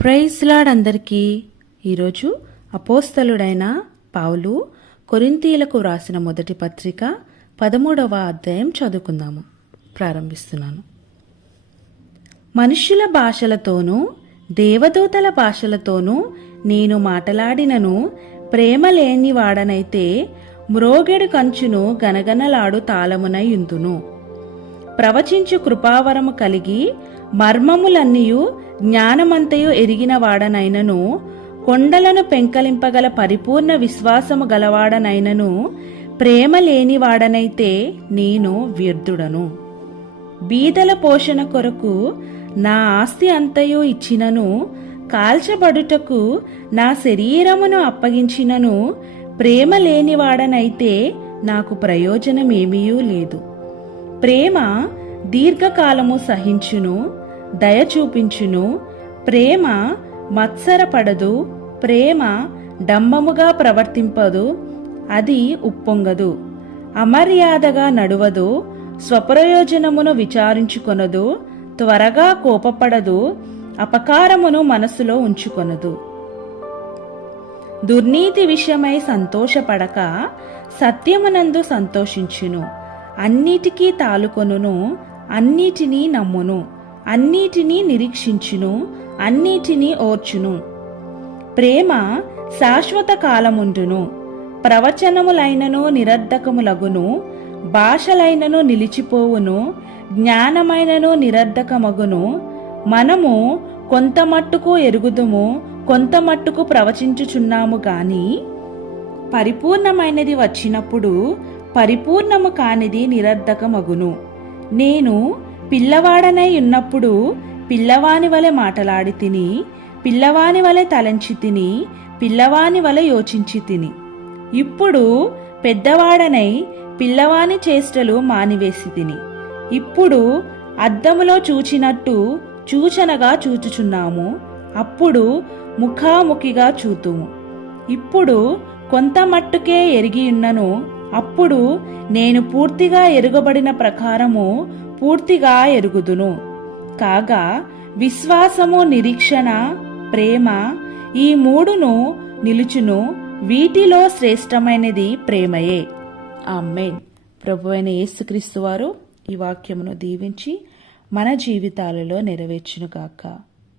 Praise lord అందరికీ. ఈరోజు అపోస్తలుడైన పౌలు కొరింథీయులకు వ్రాసిన మొదటి పత్రిక 13వ అధ్యాయం చదువుకుందాము. ప్రారంభిస్తున్నాను. మనుష్యుల భాషలతోనూ దేవదూతల భాషలతోనూ నేను మాటలాడినను ప్రేమ లేని వాడనైతే మ్రోగెడు కంచును గనగనలాడు తాళమునై యుందును. ప్రవచించు కృపావరము కలిగి మర్మములన్నీయు జ్ఞానమంతయు ఎరిగిన వాడనైనను కొండలను పెంకలింపగల పరిపూర్ణ విశ్వాసము గలవాడనైనను ప్రేమ లేని వాడనైతే నేను వ్యర్థుడను. బీదల పోషణ కొరకు నా ఆస్తి అంతయు ఇచ్చినను కాల్చబడుటకు నా శరీరమును అప్పగించినను ప్రేమ లేని వాడనైతే నాకు ప్రయోజనమేమీయూ లేదు. ప్రేమ దీర్ఘకాలము సహించును, దయ చూపించును. ప్రేమ మత్సరపడదు, ప్రేమ డంబముగా ప్రవర్తింపదు, అది ఉప్పొంగదు, అమర్యాదగా నడువదు, స్వప్రయోజనమును విచారించుకొనదు, త్వరగా కోపపడదు, అపకారమును మనసులో ఉంచుకొనదు. దుర్నీతి విషయమై సంతోషపడక సత్యమునందు సంతోషించును. అన్నిటికీ తాలుకొనును, అన్నిటినీ నమ్మును, అన్నిటినీ నిరీక్షించును, అన్నిటినీ ఓర్చును. ప్రేమ శాశ్వత కాలముండును. ప్రవచనములైనను నిరర్ధకములగును, భాషలైనను నిలిచిపోవును, జ్ఞానమైనను నిరర్ధకమగును. మనము కొంత మట్టుకు ఎరుగుదుము, కొంత మట్టుకు ప్రవచించుచున్నాము గాని పరిపూర్ణమైనది వచ్చినప్పుడు పరిపూర్ణము కానిది నిరర్ధకమగును. నేను పిల్లవాడనై ఉన్నప్పుడు పిల్లవాని వలె మాటలాడి తిని, పిల్లవాని వలె తలంచి తిని, పిల్లవాని వలె యోచించి తిని. ఇప్పుడు పెద్దవాడనై పిల్లవాని చేష్టలు మానివేసి తిని. ఇప్పుడు అద్దములో చూచినట్టు చూచనగా చూచుచున్నాము, అప్పుడు ముఖాముఖిగా చూతుము. ఇప్పుడు కొంత మట్టుకే ఎరిగియున్నను, అప్పుడు నేను పూర్తిగా ఎరుగబడిన ప్రకారము పూర్తిగా ఎరుగుదును. కాగా విశ్వాసము, నిరీక్షణ, ప్రేమ ఈ మూడును నిలుచును. వీటిలో శ్రేష్టమైనది ప్రేమయే. ఆమేన్. ప్రభువైన యేసుక్రీస్తు వారు ఈ వాక్యమును దీవించి మన జీవితాలలో నెరవేర్చునుగాక.